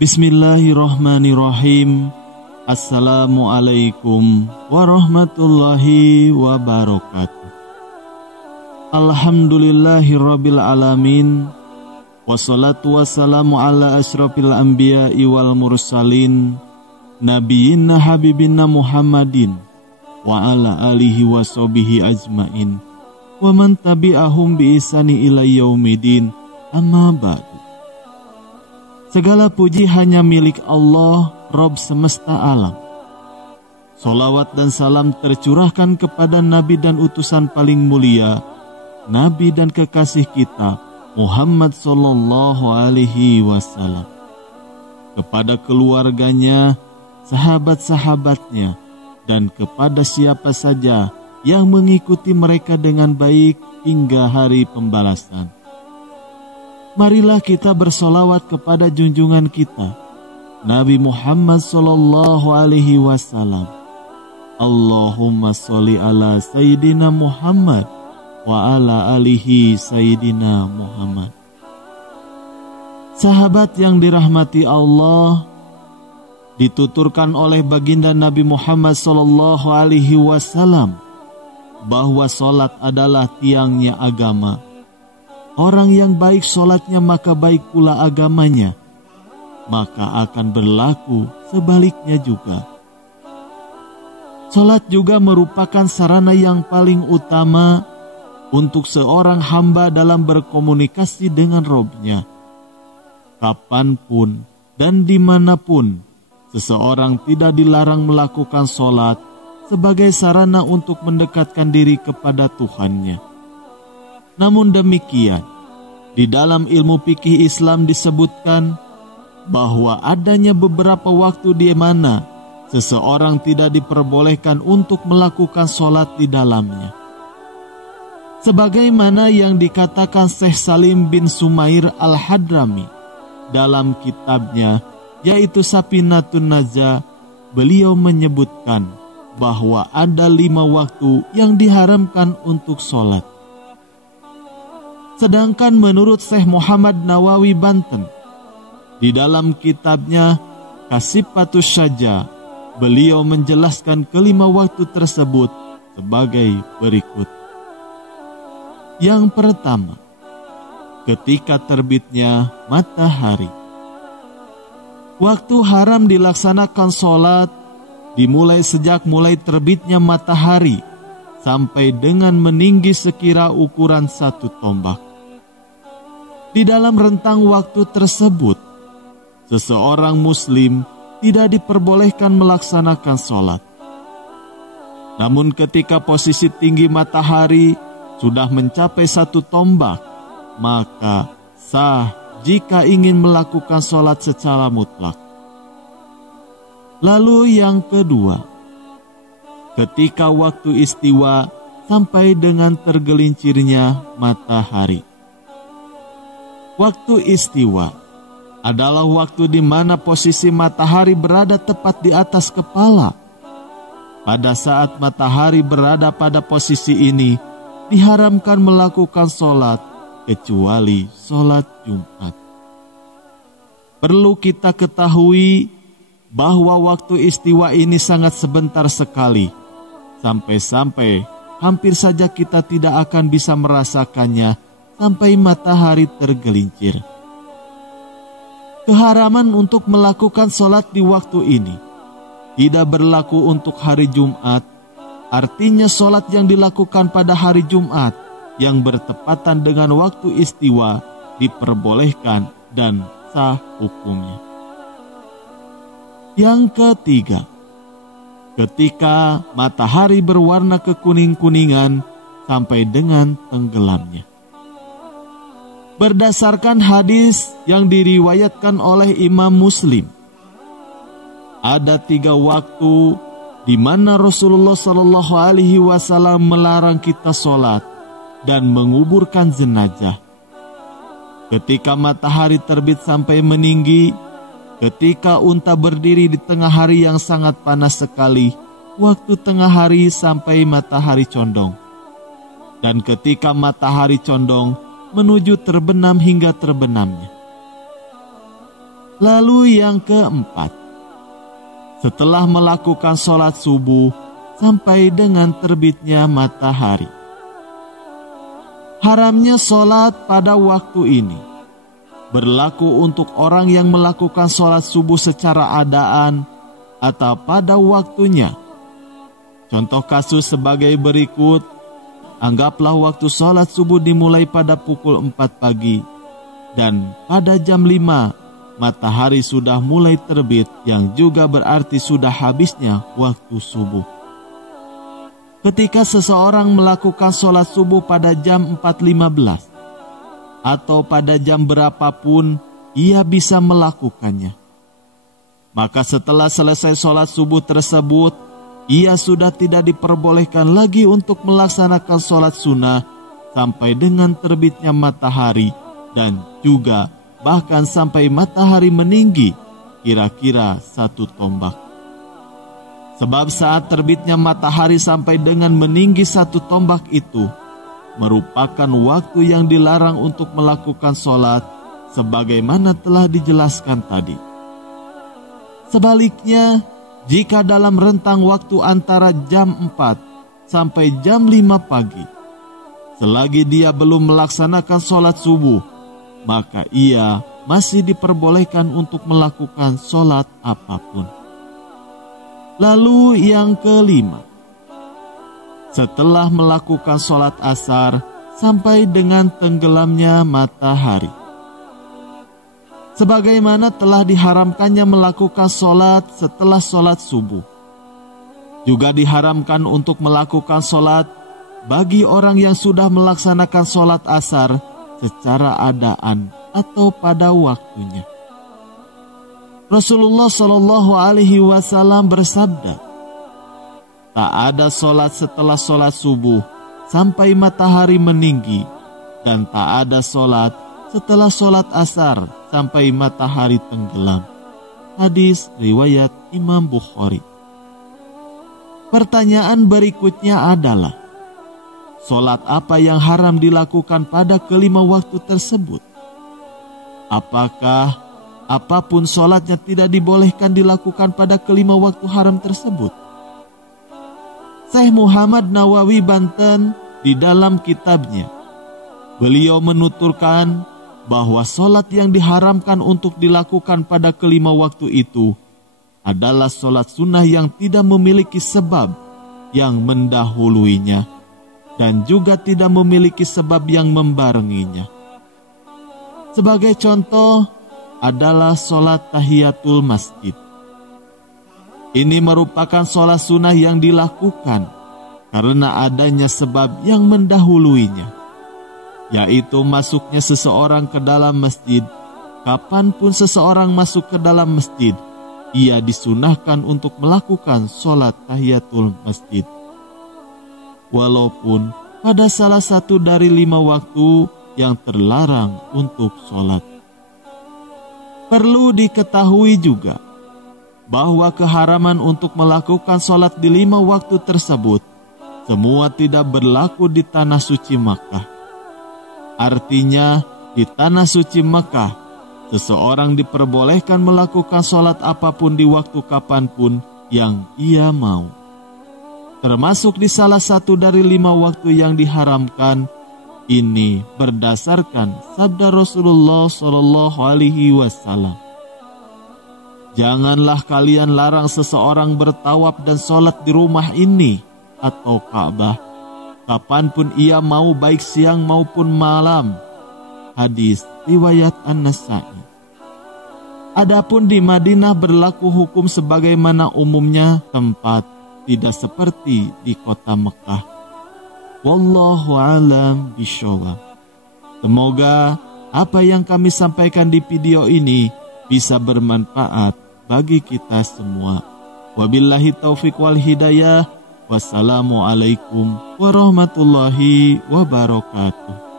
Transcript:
Bismillahirrahmanirrahim. Assalamualaikum warahmatullahi wabarakatuh. Alhamdulillahirabbil alamin. Wassalatu wassalamu ala asyrafil anbiya'i wal mursalin, nabiyina habibina Muhammadin wa ala alihi wa sahbihi ajmain wa man tabi'ahum bi ihsani ila yaumidin. Amma ba'du. Segala puji hanya milik Allah, Rabb semesta alam. Salawat dan salam tercurahkan kepada Nabi dan utusan paling mulia, Nabi dan kekasih kita, Muhammad sallallahu alaihi wasallam. Kepada keluarganya, sahabat-sahabatnya, dan kepada siapa saja yang mengikuti mereka dengan baik hingga hari pembalasan. Marilah kita bersolawat kepada junjungan kita, Nabi Muhammad sallallahu alaihi wasallam. Allahumma sholli ala Sayyidina Muhammad wa ala alihi Sayyidina Muhammad. Sahabat yang dirahmati Allah, dituturkan oleh baginda Nabi Muhammad sallallahu alaihi wasallam bahwa salat adalah tiangnya agama. Orang yang baik solatnya maka baik pula agamanya, maka akan berlaku sebaliknya juga. Solat juga merupakan sarana yang paling utama untuk seorang hamba dalam berkomunikasi dengan Robnya. Kapanpun dan dimanapun, seseorang tidak dilarang melakukan solat sebagai sarana untuk mendekatkan diri kepada Tuhannya. Namun demikian, di dalam ilmu fikih Islam disebutkan bahwa adanya beberapa waktu di mana seseorang tidak diperbolehkan untuk melakukan sholat di dalamnya. Sebagaimana yang dikatakan Syekh Salim bin Sumair Al-Hadrami dalam kitabnya, yaitu Safinatun Najah, beliau menyebutkan bahwa ada 5 waktu yang diharamkan untuk sholat. Sedangkan menurut Syekh Muhammad Nawawi Banten, di dalam kitabnya Kasifatus Syaja, beliau menjelaskan kelima waktu tersebut sebagai berikut. Yang pertama, ketika terbitnya matahari. Waktu haram dilaksanakan sholat dimulai sejak mulai terbitnya matahari sampai dengan meninggi sekira ukuran 1 tombak. Di dalam rentang waktu tersebut, seseorang muslim tidak diperbolehkan melaksanakan sholat. Namun ketika posisi tinggi matahari sudah mencapai 1 tombak, maka sah jika ingin melakukan sholat secara mutlak. Lalu yang kedua, ketika waktu istiwa sampai dengan tergelincirnya matahari. Waktu istiwa adalah waktu di mana posisi matahari berada tepat di atas kepala. Pada saat matahari berada pada posisi ini, diharamkan melakukan sholat kecuali sholat Jumat. Perlu kita ketahui bahwa waktu istiwa ini sangat sebentar sekali, sampai-sampai hampir saja kita tidak akan bisa merasakannya sampai matahari tergelincir. Keharaman untuk melakukan sholat di waktu ini tidak berlaku untuk hari Jumat. Artinya sholat yang dilakukan pada hari Jumat yang bertepatan dengan waktu istiwa diperbolehkan dan sah hukumnya. Yang ketiga, ketika matahari berwarna kekuning-kuningan sampai dengan tenggelamnya. Berdasarkan hadis yang diriwayatkan oleh Imam Muslim, ada 3 waktu di mana Rasulullah Shallallahu Alaihi Wasallam melarang kita sholat dan menguburkan jenazah. Ketika matahari terbit sampai meninggi, ketika unta berdiri di tengah hari yang sangat panas sekali, waktu tengah hari sampai matahari condong, dan ketika matahari condong menuju terbenam hingga terbenamnya. Lalu yang keempat, setelah melakukan sholat subuh sampai dengan terbitnya matahari. Haramnya sholat pada waktu ini berlaku untuk orang yang melakukan sholat subuh secara adaan atau pada waktunya. Contoh kasus sebagai berikut. Anggaplah waktu sholat subuh dimulai pada pukul 4 pagi dan pada jam 5 matahari sudah mulai terbit, yang juga berarti sudah habisnya waktu subuh. Ketika seseorang melakukan sholat subuh pada jam 4.15 atau pada jam berapapun ia bisa melakukannya, maka setelah selesai sholat subuh tersebut, ia sudah tidak diperbolehkan lagi untuk melaksanakan sholat sunnah sampai dengan terbitnya matahari dan juga bahkan sampai matahari meninggi kira-kira 1 tombak. Sebab saat terbitnya matahari sampai dengan meninggi 1 tombak itu merupakan waktu yang dilarang untuk melakukan sholat sebagaimana telah dijelaskan tadi. Sebaliknya, jika dalam rentang waktu antara jam 4 sampai jam 5 pagi, selagi dia belum melaksanakan sholat subuh, maka ia masih diperbolehkan untuk melakukan sholat apapun. Lalu yang kelima, setelah melakukan sholat asar sampai dengan tenggelamnya matahari. Sebagaimana telah diharamkannya melakukan sholat setelah sholat subuh, juga diharamkan untuk melakukan sholat bagi orang yang sudah melaksanakan sholat asar secara adaan atau pada waktunya. Rasulullah Shallallahu Alaihi Wasallam bersabda, tak ada sholat setelah sholat subuh sampai matahari meninggi, dan tak ada sholat setelah sholat asar sampai matahari tenggelam. Hadis riwayat Imam Bukhari. Pertanyaan berikutnya adalah, sholat apa yang haram dilakukan pada kelima waktu tersebut? Apakah apapun sholatnya tidak dibolehkan dilakukan pada kelima waktu haram tersebut? Syekh Muhammad Nawawi Banten di dalam kitabnya, beliau menuturkan bahwa sholat yang diharamkan untuk dilakukan pada kelima waktu itu adalah sholat sunnah yang tidak memiliki sebab yang mendahuluinya dan juga tidak memiliki sebab yang membarenginya. Sebagai contoh adalah sholat tahiyatul masjid. Ini merupakan sholat sunnah yang dilakukan karena adanya sebab yang mendahuluinya, yaitu masuknya seseorang ke dalam masjid. Kapanpun seseorang masuk ke dalam masjid, ia disunahkan untuk melakukan sholat tahiyatul masjid, walaupun pada salah satu dari 5 waktu yang terlarang untuk sholat. Perlu diketahui juga bahwa keharaman untuk melakukan sholat di 5 waktu tersebut semua tidak berlaku di tanah suci Makkah. Artinya, di tanah suci Makkah, seseorang diperbolehkan melakukan sholat apapun di waktu kapanpun yang ia mau. Termasuk di salah satu dari 5 waktu yang diharamkan, ini berdasarkan sabda Rasulullah Shallallahu Alaihi Wasallam. Janganlah kalian larang seseorang bertawaf dan sholat di rumah ini atau Ka'bah kapanpun ia mau, baik siang maupun malam. Hadis riwayat An-Nasa'i. Adapun di Madinah berlaku hukum sebagaimana umumnya tempat, tidak seperti di kota Mekah. Wallahu a'lam bishawab. Semoga apa yang kami sampaikan di video ini bisa bermanfaat bagi kita semua. Wabillahi taufiq wal hidayah. Wassalamualaikum warahmatullahi wabarakatuh.